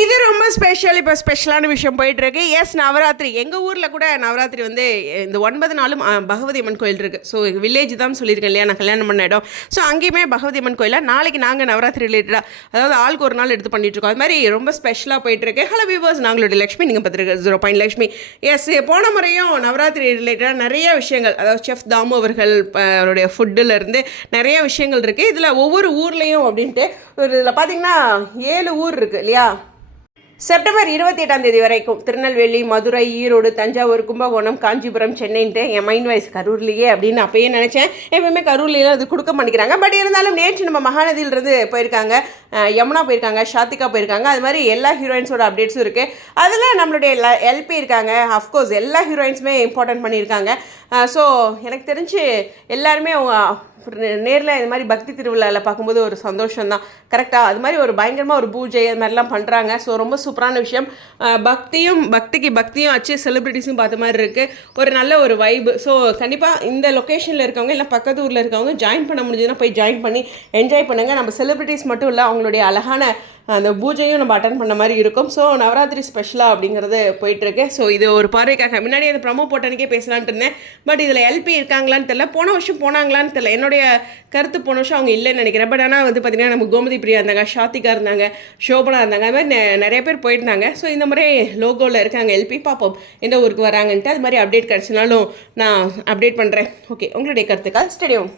இது ரொம்ப ஸ்பெஷல் இப்போ ஸ்பெஷலான விஷயம் போயிட்டுருக்கு. எஸ் நவராத்திரி. எங்கள் ஊரில் கூட நவராத்திரி வந்து இந்த ஒன்பது நாளும் பகவதி அம்மன் கோயில் இருக்குது ஸோ வில்லேஜ் தான் சொல்லியிருக்கேன் இல்லையா? நான் கல்யாணம் பண்ண இடம். ஸோ அங்கேயுமே பகவதி அம்மன் கோயிலில் நாளைக்கு நாங்கள் நவராத்திரி ரிலேட்டடாக அதாவது ஆளுக்கு ஒரு நாள் எடுத்து பண்ணிட்டு இருக்கோம். அது மாதிரி ரொம்ப ஸ்பெஷலாக போயிட்டுருக்கு. ஹலோ வியூவர்ஸ் நாங்களுடைய லக்ஷ்மி. நீங்கள் பார்த்துருக்க ஜீரோ பாயிண்ட் லக்ஷ்மி. எஸ் போன முறையும் நவராத்திரி ரிலேட்டடாக நிறைய விஷயங்கள் அதாவது செஃப் தாமு அவர்கள் அவருடைய ஃபுட்டுலேருந்து நிறைய விஷயங்கள் இருக்குது இதில் ஒவ்வொரு ஊர்லேயும் அப்படின்ட்டு ஒரு இதில் பார்த்தீங்கன்னா ஏழு ஊர் இருக்குது இல்லையா? செப்டம்பர் இருபத்தி எட்டாம் தேதி வரைக்கும் திருநெல்வேலி மதுரை ஈரோடு தஞ்சாவூர் கும்பகோணம் காஞ்சிபுரம் சென்னைன்ட்டு என் மைண்ட் வாய்ஸ் கரூர்லேயே அப்படின்னு அப்பயே நினச்சேன். எப்பவுமே கரூர்லேயே அது கொடுக்க மாட்டேங்கிறாங்க. பட் இருந்தாலும் நேற்று நம்ம மகாநதியிலிருந்து போயிருக்காங்க. யமுனா போயிருக்காங்க ஷாத்திகா போயிருக்காங்க. அது மாதிரி எல்லா ஹீரோயின்ஸோட அப்டேட்ஸும் இருக்குது அதில் நம்மளுடைய எல்பி இருக்காங்க. அஃப்கோர்ஸ் எல்லா ஹீரோயின்ஸுமே இம்பார்ட்டன்ட் பண்ணியிருக்காங்க. ஸோ எனக்கு தெரிஞ்சு எல்லாருமே நேரில் இது மாதிரி பக்தி திருவிழாவில் பார்க்கும்போது ஒரு சந்தோஷம் தான் கரெக்டாக அது மாதிரி ஒரு பயங்கரமாக ஒரு பூஜை அது மாதிரிலாம் பண்ணுறாங்க ஸோ ரொம்ப சூப்பரான விஷயம். பக்தியும் பக்திக்கு பக்தியும் வச்சு செலிப்ரிட்டிஸும் பார்த்த மாதிரி இருக்குது ஒரு நல்ல ஒரு வைப் ஸோ கண்டிப்பாக இந்த லொக்கேஷனில் இருக்கவங்க இல்லை பக்கத்து ஊரில் இருக்கவங்க ஜாயின் பண்ண முடிஞ்சதுன்னா போய் ஜாயின் பண்ணி என்ஜாய் பண்ணுங்கள் நம்ம செலிப்ரிட்டிஸ் மட்டும் இல்லை அவங்களுடைய அழகான அந்த பூஜையும் நம்ம அட்டன் பண்ண மாதிரி இருக்கும். ஸோ நவராத்திரி ஸ்பெஷலாக அப்படிங்கிறது போயிட்டுருக்கு. ஸோ இது ஒரு பார்வைக்காக. முன்னாடி அந்த ப்ரமோ போட்டனுக்கே பேசலான்ட்டு இருந்தேன். பட் இதில் எல்பி இருக்காங்களான்னு தெரில போன வருஷம் போனாங்களான்னு தெரில என்னுடைய கருத்து போன வருஷம் அவங்க இல்லைன்னு நினைக்கிறேன். பட் ஆனால் வந்து பார்த்திங்கன்னா நம்ம கோமதி பிரியா இருந்தாங்க ஷாத்திகா இருந்தாங்க ஷோபனா இருந்தாங்க அது மாதிரி நிறைய பேர் போயிருந்தாங்க. ஸோ இந்த மாதிரி லோகோவில் இருக்காங்க எல்பி பார்ப்போம் எந்த ஊருக்கு வராங்கன்ட்டு. அது மாதிரி அப்டேட் கிடச்சினாலும் நான் அப்டேட் பண்ணுறேன் ஓகே உங்களுடைய கருத்துக்கள். ஸ்டேடியம்